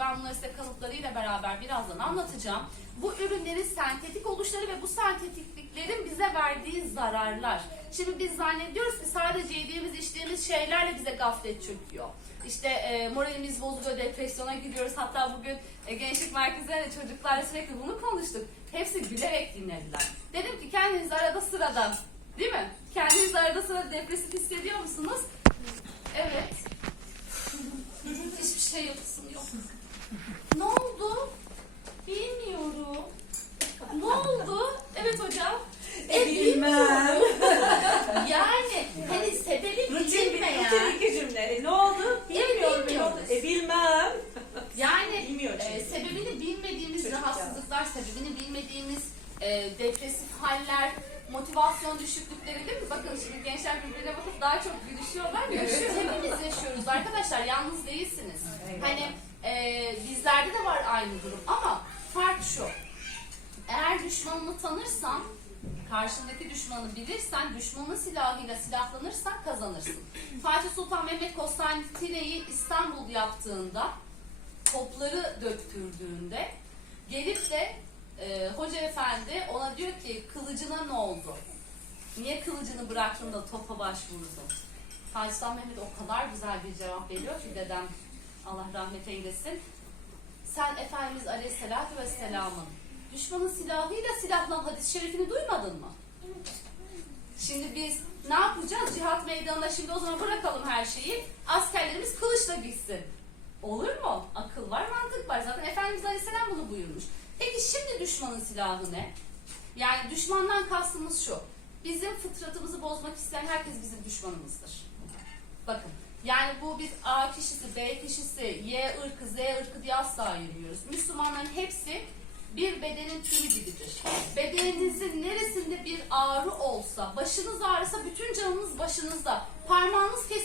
ben bunları size kanıtlarıyla beraber birazdan anlatacağım. Bu ürünlerin sentetik oluşları ve bu sentetikliklerin bize verdiği zararlar. Şimdi biz zannediyoruz ki sadece yediğimiz içtiğimiz şeylerle bize gaflet çöküyor. İşte e, moralimiz bozuluyor, depresyona giriyoruz. Hatta bugün e, gençlik merkezlerinde çocuklarla sürekli bunu konuştuk. Hepsi gülerek dinlediler. Dedim ki kendiniz arada sırada, değil mi? Kendiniz arada sırada depresif hissediyor musunuz? Evet. Hiçbir şey yapısın yok. Ne oldu? Bilmiyorum. Ne oldu? Evet hocam. E, Bilmem. Yani hani sebebi Rutin bir bilinmeyen. rutin iki cümle. E, ne oldu? Bilmiyorum. Ne oldu? E bilmem. Yani Bilmiyor e, sebebini bilmediğimiz Çocuk rahatsızlıklar, sebebini bilmediğimiz e, depresif haller, motivasyon düşüklükleri değil mi? Bakın şimdi gençler birbirine bakıp daha çok gülüşüyorlar. Yaşıyor, hepimiz yaşıyoruz arkadaşlar. Yalnız değilsiniz. Eyvallah. Hani e, bizlerde de var aynı durum ama fark şu. Eğer düşmanını tanırsan, karşındaki düşmanı bilirsen, düşmanın silahıyla silahlanırsan kazanırsın. Fatih Sultan Mehmet Konstantine'yi İstanbul yaptığında, topları döktürdüğünde, gelip de e, Hoca Efendi ona diyor ki kılıcına ne oldu? Niye kılıcını bıraktın da topa başvurdun? Fatih Sultan Mehmet o kadar güzel bir cevap veriyor ki dedem Allah rahmet eylesin. Sen Efendimiz Aleyhisselatü Vesselam'ın düşmanın silahıyla silahlan hadis-i şerifini duymadın mı? Şimdi biz ne yapacağız? Cihat meydanına şimdi o zaman bırakalım her şeyi. Askerlerimiz kılıçla gitsin. Olur mu? Akıl var, mantık var. Zaten Efendimiz Aleyhisselam bunu buyurmuş. Peki şimdi düşmanın silahı ne? Yani düşmandan kastımız şu. Bizim fıtratımızı bozmak isteyen herkes bizim düşmanımızdır. Bakın yani bu biz A kişisi, B kişisi, Y ırkı, Z ırkı diye asla ayırmıyoruz. Müslümanların hepsi bir bedenin tümü gibidir. Bedeninizin neresinde bir ağrı olsa, başınız ağrısa bütün canınız başınızda. Parmağınız kesilirse